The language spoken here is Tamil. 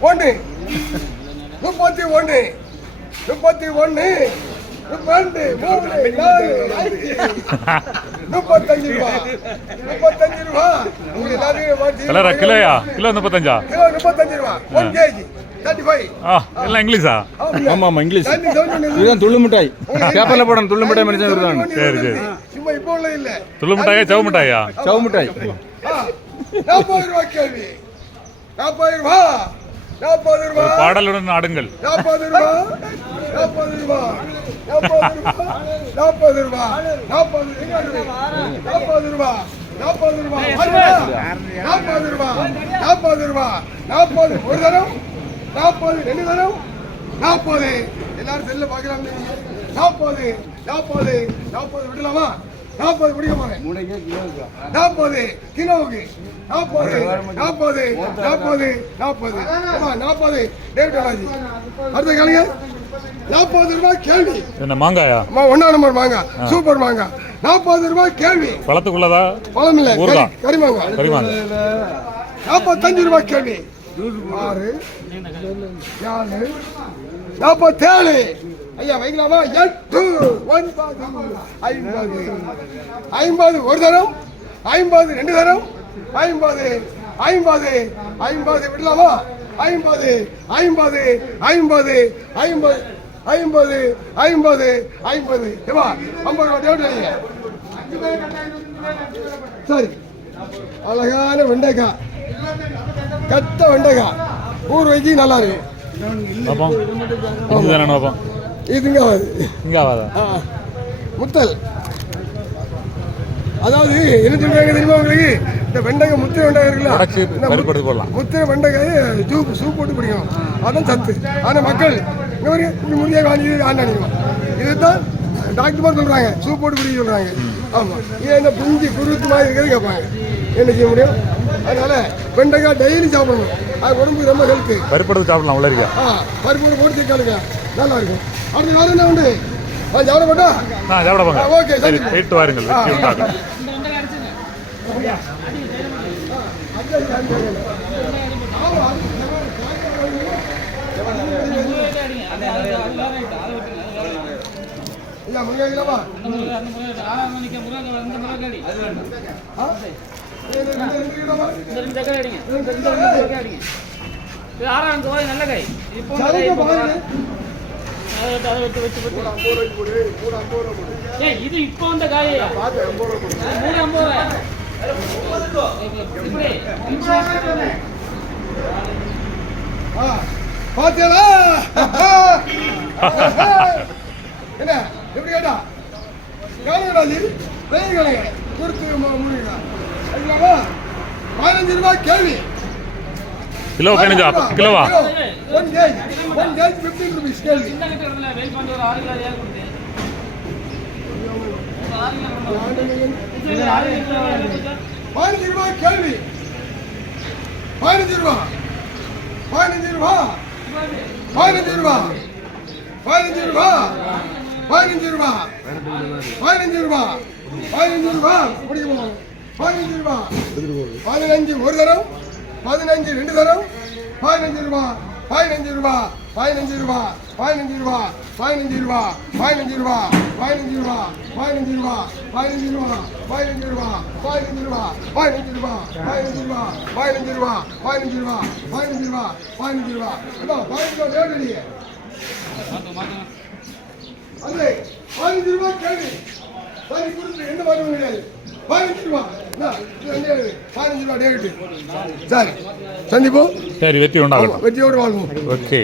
ஒன்று. முப்பத்தி ஒன்று. முப்பத்தி ஒன்று. ரெண்டு மூணு நாலு. முப்பத்தஞ்சு ரூபா. முப்பத்தஞ்சு ரூபா. உங்களுக்கு எல்லாரையும் மாத்தி- கலரா கிலோயா? கிலோ முப்பத்தஞ்சா? கிலோ முப்பத்தஞ்சு ரூபா. ஒன் கேஜி தேர்ட்டி ஃபைவ் ஆ எல்லாம் இங்கிலீஷா? ஆமா ஆமா இங்கிலீஷ். இதுதான் துள்ளு மிட்டாய். பேப்பர்ல போடணும் துள்ளு மிட்டாய் மனுஷன் சரி, சரி. சும்மா இப்போ உள்ள இல்ல. துள்ளு மிட்டாயா சவு மிட்டாயா? சவு மிட்டாய். ஆ, நாற்பது ரூபா கேள்வி. நாற்பது ரூபா நாற்பது ரூபா பாடலுடன் ஆடுங்கள் நாற்பது ரூபா நாற்பது ரூபா நாற்பது ரூபா நாற்பது ரூபா நாற்பது நாற்பது ரூபா நாற்பது ரூபா நாற்பது ரூபா நாற்பது ரூபா நாற்பது ஒரு தரம் நாற்பது ரெண்டு தரம் நாற்பது எல்லாரும் செல்ல பார்க்குறாங்க நாற்பது நாற்பது நாற்பது விடலாமா நாற்பது பிடிக்க போறேன் நாற்பது கிலோவுக்கு. நாற்பது நாற்பது நாற்பது நாற்பது. ஆமா, நாற்பது. டேவிட் அடுத்த கேளுங்க. நாற்பது ரூபாய் கேள்வி. என்ன மாங்காயா? அம்மா ஒன்னா நம்பர் வாங்க சூப்பர் வாங்க நாற்பது ரூபாய் கேள்வி. பழத்துக்குள்ளதா? பழம் இல்ல. கறிமாங்க கரிமாங்க நாற்பத்தஞ்சு ரூபாய் கேள்வி. ஆறு ஏழு நாற்பத்தேழு. ஐயா வைக்கலாமா? எட்டு ஒன்பது ஐம்பது. ஐம்பது ஒரு தரம் ஐம்பது ரெண்டு தரம் ஐம்பது ஐம்பது ஐம்பது விடலாமா? ஐம்பது ஐம்பது ஐம்பது ஐம்பது ஐம்பது ஐம்பது ஐம்பது. ஏமா ஐம்பது ரூபா டேவிட் சரி. அழகான வெண்டைக்காய். கத்த வெண்டைக்காய். ஊர் வைக்கி நல்லா இருக்கும் ஆகுது. இங்கே ஆகாதா ஆ, முத்தல். அதாவது என்ன சொல்றாங்க தெரியுமா உங்களுக்கு? இந்த வெண்டைக்காய் முத்திரை வெண்டைக்காய் இருக்குல்ல? போடலாம். முத்திரை வெண்டைக்காய் சூப் சூப் போட்டு பிடிக்கணும் அதான் சத்து. ஆனால் மக்கள் இங்க இந்த முறியை வாங்கி ஆண்டாடிக்கலாம் இதுதான் டாக்டர் சொல்றாங்க. சூப் போட்டு குடிக்க சொல்றாங்க. ஆமா. இது என்ன பிஞ்சு குருத்து மாதிரி இருக்கிறது கேட்பாங்க. என்ன செய்ய முடியும்? அதனால வெண்டைக்காய் டெய்லி சாப்பிடணும். அது உடம்புக்கு ரொம்ப ஹெல்த்து பருப்படுத்து சாப்பிடலாம் உள்ள இருக்கா ஆ பருப்பு போட்டு சேர்க்காளுங்க நல்லா இருக்கும் அடுத்து வேற என்ன உண்டு ஆ சாப்பிட மாட்டா ஆ சாப்பிட போங்க ஆ, ஓகே, சரி சரி. போயிட்டு வாருங்கள் வெற்றி உண்டாகும் ஐயா? ஆறாம் நல்ல கை இப்போ இது இப்போ வந்த காய். மூணு ஐம்பது ரூபாய். பாத்தியலா? என்ன எப்படி கேட்டா? காலகடாதி ரயில் கலைஞர் கொடுத்து மூலிகா பதினஞ்சு ரூபாய் கேள்வி. ಕಿಲೋ ಕಣಜ ಕಿಲೋವಾ பதினஞ்சு ரூபா கேள்வி பதினஞ்சு ரூபா பதினஞ்சு ரூபா பதினஞ்சு ரூபா பதினஞ்சு ரூபா பதினஞ்சு ரூபா பதினஞ்சு ரூபா பதினஞ்சு ரூபா முடியுமா பதினஞ்சு ரூபா. பதினஞ்சு ஒரு தரம். பதினஞ்சு ரெண்டு தரம் பதினஞ்சு ரூபா பதினஞ்சு ரூபா பதினஞ்சு ரூபா பதினஞ்சு ரூபா பதினஞ்சு ரூபா பதினஞ்சு ரூபா பதினஞ்சு ரூபா பதினஞ்சு ரூபா பதினஞ்சு ரூபா பதினஞ்சு ரூபா பதினஞ்சு ரூபா பதினஞ்சு ரூபா பதினஞ்சு ரூபா பதினஞ்சு ரூபா பதினஞ்சு ரூபா பதினஞ்சு ரூபா பதினஞ்சு ரூபா என்ன பதினஞ்சு ரூபா தேவையில்லையே அது பதினஞ்சு ரூபா கேள்வி சரி கொடுத்து எந்த மாற்றமும் கிடையாது பதினஞ்சு ரூபா. பதினஞ்சு ரூபா டேவிட்டு சரி. சந்திப்போம். சரி வெற்றி உண்டாகட்டும். வெற்றியோடு வாழ்வோம். ஓகே.